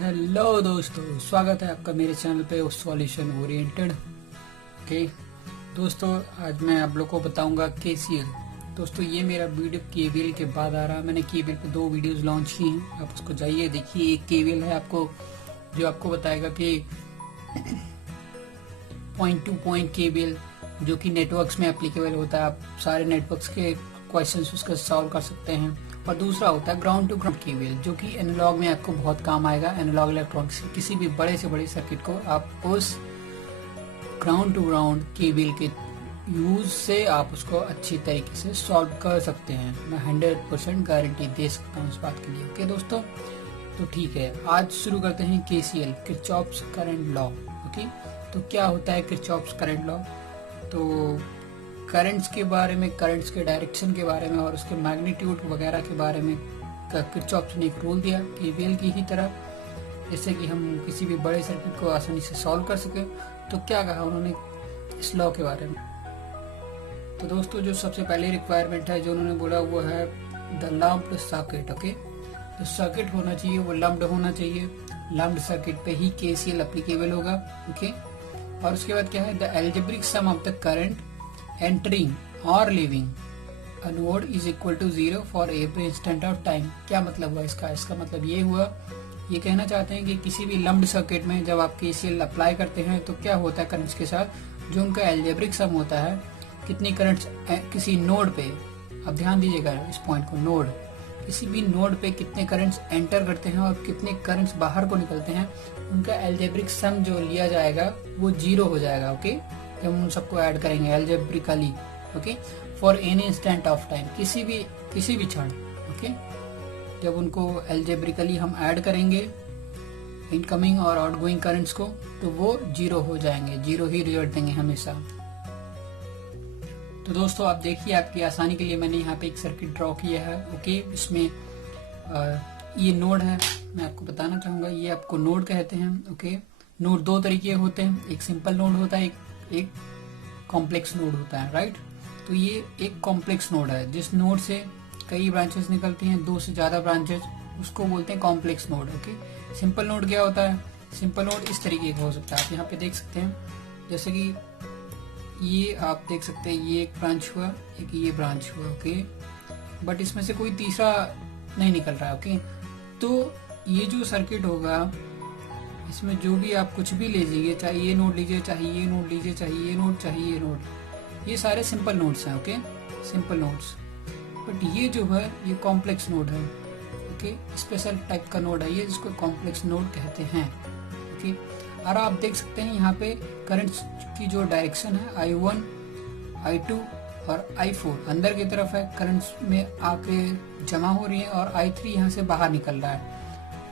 Hello दोस्तों, स्वागत है आपका मेरे चैनल पे सॉल्यूशन ओरिएंटेड। ओके दोस्तों, आज मैं आप लोग को बताऊंगा केसीएल। दोस्तों ये मेरा वीडियो केवीएल के बाद आ रहा है। मैंने केवीएल पे 2 वीडियोस लॉन्च की हैं, आप उसको जाइए देखिए। एक केवीएल है आपको जो आपको बताएगा कि पॉइंट टू पॉइंट केवीएल जो कि नेटवर्क्स में एप्लीकेबल होता है। आप सारे नेटवर्क्स के क्वेश्चंस उसका सॉल्व कर सकते हैं। और दूसरा होता है ग्राउंड टू ग्राउंड केबल, जो कि एनालॉग में आपको बहुत काम आएगा। एनालॉग इलेक्ट्रॉनिक्स किसी भी बड़े से बड़े सर्किट को आप उस ग्राउंड टू ग्राउंड केबल के यूज से आप उसको अच्छी तरीके से सॉल्व कर सकते हैं। मैं 100% गारंटी दे सकता हूँ इस बात के लिए। ओके दोस्तों, तो ठीक है, आज शुरू करते हैं KCL, Kirchhoff's current law. Okay, तो क्या होता है किरचॉफ्स करंट लॉ? तो करंट्स के बारे में, करंट्स के डायरेक्शन के बारे में और उसके मैग्नीट्यूड वगैरह के बारे में किरचॉफ्स ने एक रूल दिया केवीएल की ही तरह, जैसे कि हम किसी भी बड़े सर्किट को आसानी से सॉल्व कर सके। तो क्या कहा उन्होंने इस लॉ के बारे में? तो दोस्तों जो सबसे पहले रिक्वायरमेंट है जो उन्होंने बोला वो है द लम्प्ड सर्किट। ओके, जो सर्किट होना चाहिए वो लम्प्ड होना चाहिए। लम्प्ड सर्किट पे ही केसीएल एप्लीकेबल होगा। ओके, और उसके बाद क्या है, the algebraic sum of the current entering or leaving a node is equal to 0 for every instant of time। क्या मतलब हुआ इसका मतलब ये हुआ, ये कहना चाहते हैं कि किसी भी लम्प्ड सर्किट में जब आप केसीएल अप्लाई करते हैं तो क्या होता है करंट्स के साथ, जो उनका एल्जेब्रिक सम होता है, कितनी करंट्स किसी नोड पे, अब ध्यान दीजिएगा इस पॉइंट को, नोड, किसी भी नोड पे कितने करंट्स एंटर करते हैं और कितने करंट्स बाहर को निकलते हैं, उनका एल्जेब्रिक सम जो लिया जाएगा वो 0 हो जाएगा। ओके, जब हम उन सबको ऐड करेंगे algebraically. Okay, for any instant of time, किसी भी क्षण। ओके, जब उनको एल्जेब्रिकली हम ऐड करेंगे इनकमिंग और आउटगोइंग करंट्स को, तो वो 0 हो जाएंगे, 0 ही रिजल्ट देंगे हमेशा। तो दोस्तों आप देखिए, आपकी आसानी के लिए मैंने यहाँ पे एक सर्किट ड्रॉ किया है। ओके, इसमें ये नोड है, मैं आपको बताना चाहूंगा, ये आपको नोड कहते हैं। ओके, नोड 2 तरीके होते हैं, एक सिंपल नोड होता है, एक कॉम्प्लेक्स नोड होता है, राइट। तो ये एक कॉम्प्लेक्स नोड है, जिस नोड से कई ब्रांचेस निकलती हैं, 2 से ज्यादा ब्रांचेस, उसको बोलते हैं complex node. Okay, simple node क्या होता है? सिंपल नोड इस तरीके का हो सकता है, आप यहाँ पे देख सकते हैं, जैसे कि ये आप देख सकते हैं, ये एक ब्रांच हुआ, एक ये ब्रांच हुआ। ओके, बट इसमें से कोई तीसरा नहीं निकल रहा है। ओके, तो ये जो सर्किट होगा, इसमें जो भी आप कुछ भी लीजिए, चाहे ये नोड लीजिए, चाहे ये नोड लीजिए, चाहे ये नोड, चाहे ये नोड, ये सारे सिंपल नोड्स हैं। ओके, सिंपल नोड्स, बट ये जो है ये कॉम्प्लेक्स नोड है। ओके, स्पेशल टाइप का नोड है ये, जिसको कॉम्प्लेक्स नोड कहते हैं। ओके, और आप देख सकते हैं यहाँ पे करंट्स की जो डायरेक्शन है, I1, I2 और I4 अंदर की तरफ है, करंट्स में आके जमा हो रही है, और I3 यहाँ से बाहर निकल रहा है।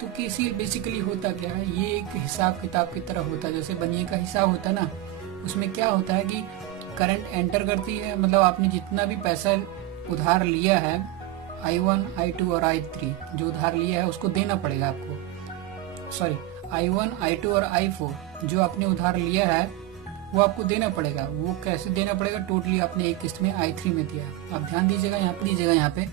तो केसीएल बेसिकली होता क्या है, ये एक हिसाब किताब की तरह होता है, जैसे बनिए का हिसाब होता है ना, उसमें क्या होता है कि करंट एंटर करती है, मतलब आपने जितना भी पैसा उधार लिया है, I1, I2 और I3 जो उधार लिया है उसको देना पड़ेगा आपको। सॉरी, I1, I2 और I4 जो आपने उधार लिया है वो आपको देना पड़ेगा। वो कैसे देना पड़ेगा? टोटली आपने एक किस्त में I3 में दिया। आप ध्यान दीजिएगा, यहाँ पे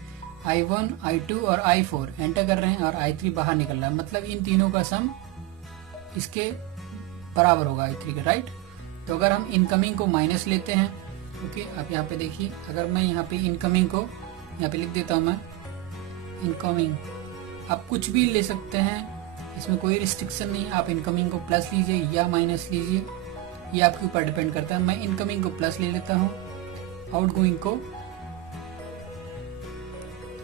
I1, I2 और I4 एंटर कर रहे हैं और I3 बाहर निकल रहा है, मतलब इन तीनों का सम इसके बराबर होगा I3 के, राइट। तो अगर हम इनकमिंग को माइनस लेते हैं, ओके, आप यहाँ पे देखिए, अगर मैं यहाँ पे इनकमिंग को यहाँ पे लिख देता हूँ, मैं इनकमिंग, आप कुछ भी ले सकते हैं, इसमें कोई रिस्ट्रिक्शन नहीं है। आप इनकमिंग को प्लस लीजिए या माइनस लीजिए, ये आपके ऊपर डिपेंड करता है। मैं इनकमिंग को प्लस ले लेता हूँ,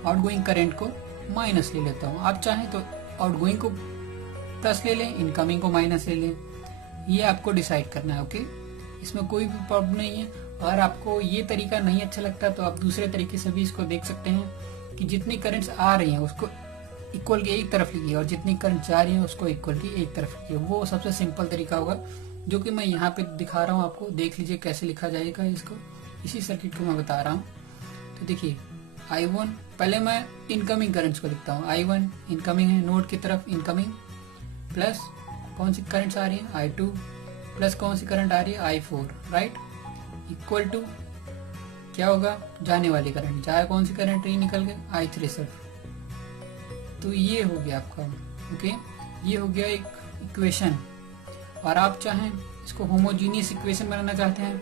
आउटगोइंग करंट को माइनस ले लेता हूँ। आप चाहें तो आउटगोइंग को प्लस ले लें, इनकमिंग को माइनस ले लें, ये आपको डिसाइड करना है। ओके, इसमें कोई भी प्रॉब्लम नहीं है। अगर आपको ये तरीका नहीं अच्छा लगता तो आप दूसरे तरीके से भी इसको देख सकते हैं कि जितनी करंट्स आ रही हैं उसको इक्वल की एक तरफ लिखिए और जितनी करंट जा रही है उसको इक्वल की एक तरफ लिखिए। वो सबसे सिंपल तरीका होगा, जो कि मैं यहाँ पे दिखा रहा हूँ आपको। देख लीजिए कैसे लिखा जाएगा इसको, इसी सर्किट को मैं बता रहा हूँ। तो देखिए, I1, पहले मैं इनकमिंग करंट्स को लिखता हूँ। I1 इनकमिंग है, नोड की तरफ इनकमिंग, प्लस कौन सी करंट्स आ रही है, I2, प्लस कौन सी करंट आ रही है, I4, राइट, इक्वल टू क्या होगा, जाने वाली करंट, चाहे कौन सी करंट रही निकल के, I3 सिर्फ। तो ये हो गया आपका। ओके, ये हो गया एक इक्वेशन। और आप चाहें इसको होमोजीनियस इक्वेशन बनाना चाहते हैं,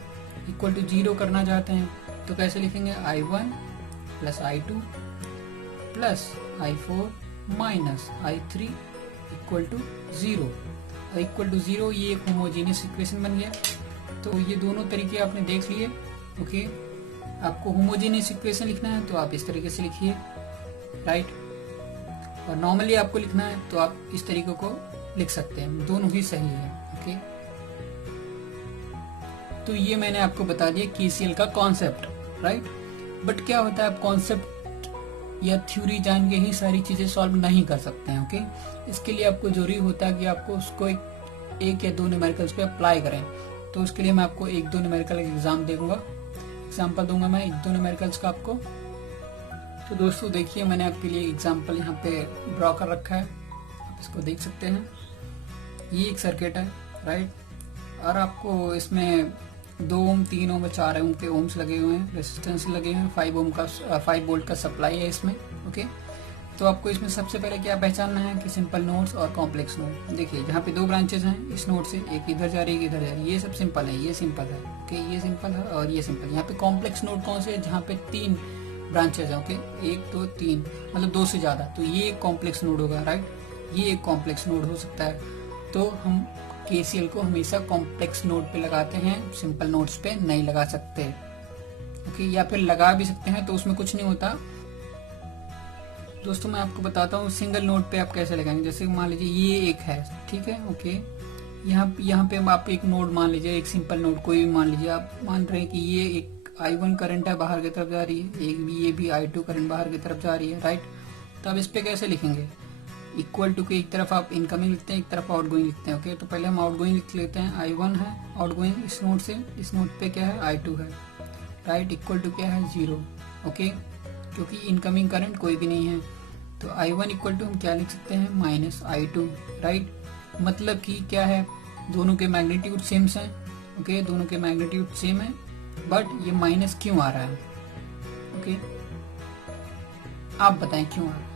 इक्वल टू 0 करना चाहते हैं, तो कैसे लिखेंगे? I1 plus I2 plus I4 minus I3 equal to 0। और इक्वल टू 0 ये एक होमोजीनियस इक्वेशन बन गया। तो ये दोनों तरीके आपने देख लिए। ओके, आपको होमोजीनियस इक्वेशन लिखना है तो आप इस तरीके से लिखिए, राइट। और नॉर्मली आपको लिखना है तो आप इस तरीके को लिख सकते हैं, दोनों ही सही है। ओके, तो ये मैंने आपको बता दिया केसीएल का कॉन्सेप्ट, राइट। बट क्या होता है, आप कॉन्सेप्ट या थ्योरी जान के ही सारी चीजें सॉल्व नहीं कर सकते हैं। ओके, इसके लिए आपको जरूरी होता है कि आपको उसको एक या दो न्यूमेरिकल्स पे अप्लाई करें। तो उसके लिए मैं आपको एक दो न्यूमेरिकल एग्जाम्पल दूंगा मैं एक दो न्यूमेरिकल्स का आपको। तो दोस्तों देखिए, मैंने आपके लिए एग्जाम्पल यहाँ पे ड्रॉ कर रखा है, आप इसको देख सकते हैं। ये एक सर्किट है, राइट। और आपको इसमें 2 ओम 3 ओम 4 ओम के ओम्स लगे हुए हैं, रेजिस्टेंस लगे हुए हैं, 5 वोल्ट का सप्लाई है इसमें। ओके, तो आपको इसमें सबसे पहले क्या पहचानना है कि सिंपल नोड्स और कॉम्प्लेक्स नोड। देखिए यहाँ पे 2 ब्रांचेस हैं इस नोड से, एक इधर जा रही है, एक इधर जा रही है। ये सब सिंपल है, ये सिंपल है। ओके, ये सिंपल है और ये सिंपल। यहाँ पे कॉम्प्लेक्स नोड कौन से है? जहाँ पे 3 ब्रांचेज है। ओके, 1 2 3, मतलब 2 से ज्यादा, तो ये एक कॉम्प्लेक्स नोड होगा, राइट। ये एक कॉम्प्लेक्स नोड हो सकता है। तो हम केसीएल को हमेशा कॉम्प्लेक्स नोड पे लगाते हैं, सिंपल नोड्स पे नहीं लगा सकते। ओके, या फिर लगा भी सकते हैं तो उसमें कुछ नहीं होता। दोस्तों मैं आपको बताता हूँ सिंगल नोड पे आप कैसे लगाएंगे। जैसे मान लीजिए ये एक है, ठीक है। ओके, यहाँ पे आप एक नोड मान लीजिए, एक सिंपल नोड कोई भी मान लीजिए। आप मान रहे हैं कि ये एक I1 करंट है, बाहर की तरफ जा रही है, ये भी I2 करंट बाहर की तरफ जा रही है, राइट। तो अब इस पे कैसे लिखेंगे? इक्वल टू के एक तरफ आप इनकमिंग लिखते हैं, एक तरफ आउटगोइंग लिखते हैं। ओके, तो पहले हम आउटगोइंग लिख लेते हैं। I1 है आउटगोइंग इस नोड से, इस नोड पे क्या है? I2 है, राइट। इक्वल टू क्या है? 0। ओके, क्योंकि इनकमिंग करंट कोई भी नहीं है, तो I1 इक्वल टू हम क्या लिख सकते हैं? Minus I2, right. मतलब कि क्या है, दोनों के मैग्नीट्यूड सेम हैं। ओके, दोनों के मैग्नीट्यूड सेम है, बट ये माइनस क्यों आ रहा है? ओके, आप बताएं क्यों आ रहा है?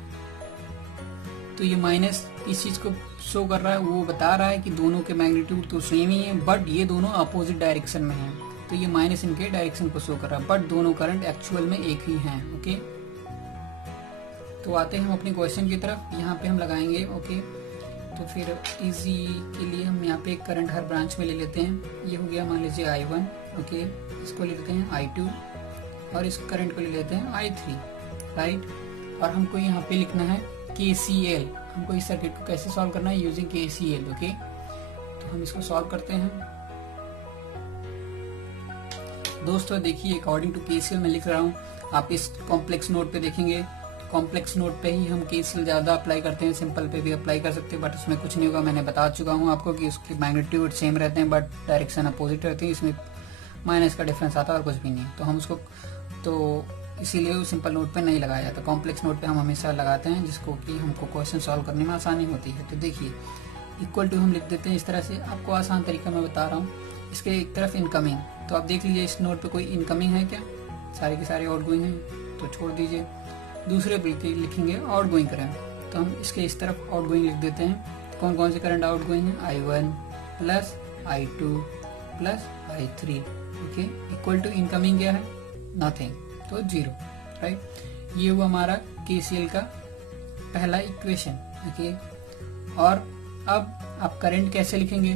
तो ये माइनस इस चीज को शो कर रहा है, वो बता रहा है कि दोनों के मैग्नीट्यूड तो सेम ही है, बट ये दोनों अपोजिट डायरेक्शन में हैं। तो ये माइनस इनके डायरेक्शन को शो कर रहा है, बट दोनों करंट एक्चुअल में एक ही हैं। ओके, तो आते हैं हम अपने क्वेश्चन की तरफ। यहाँ पे हम लगाएंगे। ओके, तो फिर इजी के लिए हम यहाँ पे एक करंट हर ब्रांच में ले लेते हैं। ये हो गया मान लीजिए I1। ओके, इसको ले लेते हैं I2 और इस करंट को ले लेते हैं I3, राइट। और हमको यहाँ पे लिखना है KCL। हमको इस सर्किट को कैसे सॉल्व करना है? Using KCL। ओके, तो हम इसको सॉल्व करते हैं। दोस्तों देखिए, अकॉर्डिंग टू KCL मैं लिख रहा हूँ। आप इस कॉम्प्लेक्स नोड पे देखेंगे, कॉम्प्लेक्स नोड पे ही हम KCL ज्यादा अप्लाई करते हैं, सिंपल पे भी अप्लाई कर सकते हैं, बट उसमें कुछ नहीं होगा। मैंने बता चुका हूँ आपको कि उसके मैग्नीट्यूड सेम रहते हैं, बट डायरेक्शन अपोजिट रहती है। इसमें माइनस का डिफरेंस आता है और कुछ भी नहीं। तो हम उसको, तो इसीलिए वो सिंपल नोड पे नहीं लगाया जाता, कॉम्प्लेक्स नोड पे हम हमेशा लगाते हैं, जिसको कि हमको क्वेश्चन सॉल्व करने में आसानी होती है। तो देखिए, इक्वल टू हम लिख देते हैं इस तरह से। आपको आसान तरीका मैं बता रहा हूँ। इसके एक तरफ इनकमिंग, तो आप देख लीजिए इस नोड पे कोई इनकमिंग है क्या? सारे के सारे आउटगोइंग हैं, तो छोड़ दीजिए। दूसरे पे लिखेंगे आउटगोइंग करंट, तो हम इसके इस तरफ आउटगोइंग लिख देते हैं। कौन कौन से करंट आउटगोइंग है? I1 plus I2 plus I3। Okay, equal to incoming क्या है? नथिंग, तो 0, राइट। ये हुआ हमारा KCL का पहला इक्वेशन। ओके, और अब आप करंट कैसे लिखेंगे?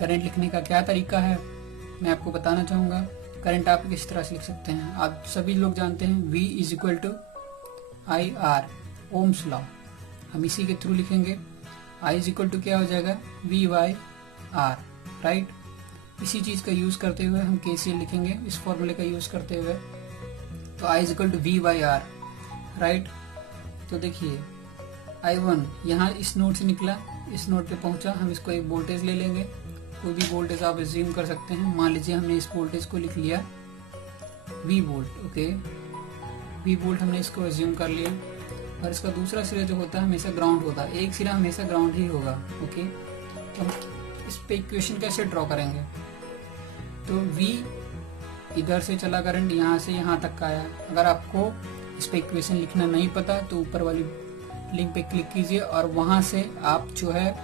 करंट लिखने का क्या तरीका है मैं आपको बताना चाहूंगा। करंट आप किस तरह से लिख सकते हैं? आप सभी लोग जानते हैं V is equal to IR, Ohm's law. हम इसी के थ्रू लिखेंगे। I इज इक्वल टू क्या हो जाएगा? V/R, right. इसी चीज का यूज करते हुए हम KCL लिखेंगे, इस फॉर्मूले का यूज करते हुए। तो I is equal to V/R, right. तो देखिए I1 यहाँ इस नोड से निकला, इस नोड पे पहुंचा, हम इसको एक वोल्टेज ले लेंगे, कोई भी वोल्टेज आप एज्यूम कर सकते हैं। मान लीजिए हमने इस वोल्टेज को लिख लिया V volt. Okay, V volt हमने इसको एज्यूम कर लिया। और इसका दूसरा सिरा जो होता है हमेशा ग्राउंड होता है, एक सिरा हमेशा ग्राउंड ही होगा। ओके, तो हम इस पे इक्वेशन कैसे ड्रॉ करेंगे? तो V इधर से चला करंट, यहाँ से यहाँ तक का आया। अगर आपको इस पे इक्वेशन लिखना नहीं पता तो ऊपर वाली लिंक पे क्लिक कीजिए और वहां से आप जो है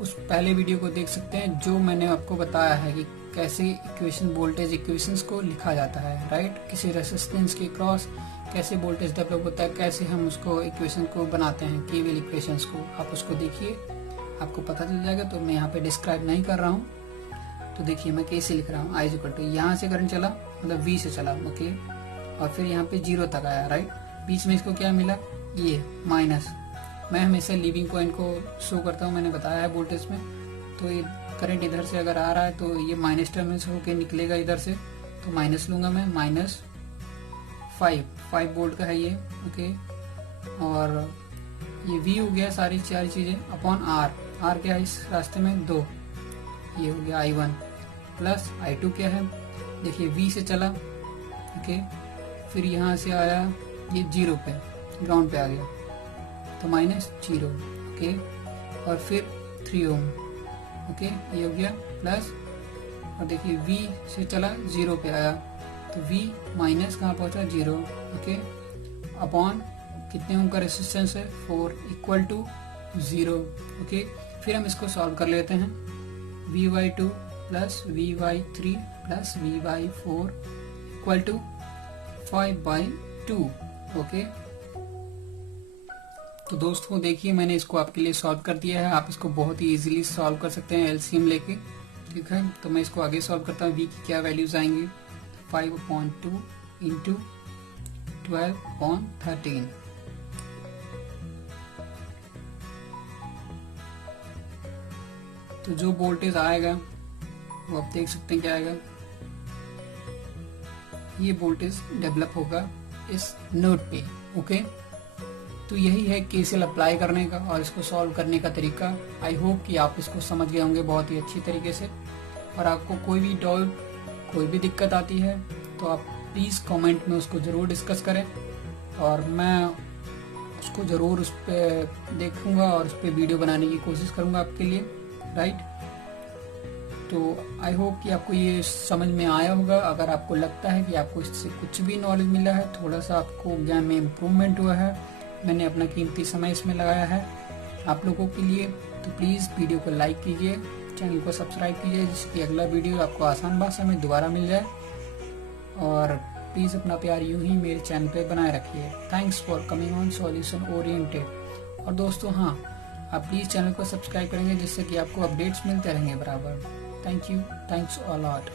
उस पहले वीडियो को देख सकते हैं जो मैंने आपको बताया है कि कैसे इक्वेशन वोल्टेज इक्वेशंस को लिखा जाता है, राइट। किसी रेसिस्टेंस के क्रॉस कैसे वोल्टेज डेवलप होता है, कैसे हम उसको इक्वेशन को बनाते हैं, केवीएल इक्वेशंस को, आप उसको देखिए, आपको पता चल जाएगा। तो मैं यहाँ पे डिस्क्राइब नहीं कर रहा हूँ। तो देखिए मैं कैसे लिख रहा हूँ, आई इक्वल टू, यहाँ से करंट चला मतलब V से चला, ओके, और फिर यहाँ पे 0 तक आया, राइट। बीच में इसको क्या मिला, ये माइनस। मैं हमेशा लीविंग पॉइंट को शो करता हूँ, मैंने बताया है वोल्टेज में। तो ये करंट इधर से अगर आ रहा है तो ये माइनस टर्मिनल से होके निकलेगा इधर से, तो माइनस लूंगा मैं, -5 वोल्ट का है ये, ओके। और ये V हो गया, सारी चीजें अपॉन R क्या है इस रास्ते में 2, ये हो गया I1 प्लस I2 क्या है, देखिए V से चला, ओके, फिर यहाँ से आया ये 0 पे, ग्राउंड पे आ गया तो -0, ओके, और फिर 3 ओम, ओके, ये हो गया प्लस, और देखिए V से चला 0 पे आया तो V माइनस कहाँ पहुंचा 0, ओके, अपॉन कितने ओम का रेसिस्टेंस है 4 इक्वल टू 0, ओके। फिर हम इसको सॉल्व कर लेते हैं, V/2 plus V/3 plus V/4 equal to 5/2, okay. तो दोस्तों देखिए मैंने इसको आपके लिए सॉल्व कर दिया है, आप इसको बहुत ही इजीली सॉल्व कर सकते हैं एलसीएम लेके, ठीक है। तो मैं इसको आगे सॉल्व करता हूँ, V की क्या वैल्यूज आएंगे, 5/2 इंटू 12/13, तो जो वोल्टेज आएगा वो आप देख सकते हैं क्या आएगा, ये वोल्टेज डेवलप होगा इस नोड पे, ओके। तो यही है केसीएल अप्लाई करने का और इसको सॉल्व करने का तरीका। आई होप कि आप इसको समझ गए होंगे बहुत ही अच्छी तरीके से। और आपको कोई भी डाउट, कोई भी दिक्कत आती है तो आप प्लीज़ कमेंट में उसको ज़रूर डिस्कस करें और मैं उसको ज़रूर उस पर देखूंगा और उस पर वीडियो बनाने की कोशिश करूंगा आपके लिए, राइट। तो आई होप कि आपको ये समझ में आया होगा। अगर आपको लगता है कि आपको इससे कुछ भी नॉलेज मिला है, थोड़ा सा आपको ज्ञान में इम्प्रूवमेंट हुआ है, मैंने अपना कीमती समय इसमें लगाया है आप लोगों के लिए, तो प्लीज़ वीडियो को लाइक कीजिए, चैनल को सब्सक्राइब कीजिए जिसकी अगला वीडियो आपको आसान भाषा में दोबारा मिल जाए। और प्लीज़ अपना प्यार यूं ही मेरे चैनल पे बनाए रखिए। Thanks for coming on solution oriented. और दोस्तों हाँ, आप प्लीज़ चैनल को सब्सक्राइब करेंगे जिससे कि आपको अपडेट्स मिलते रहेंगे बराबर। Thank you, thanks a lot.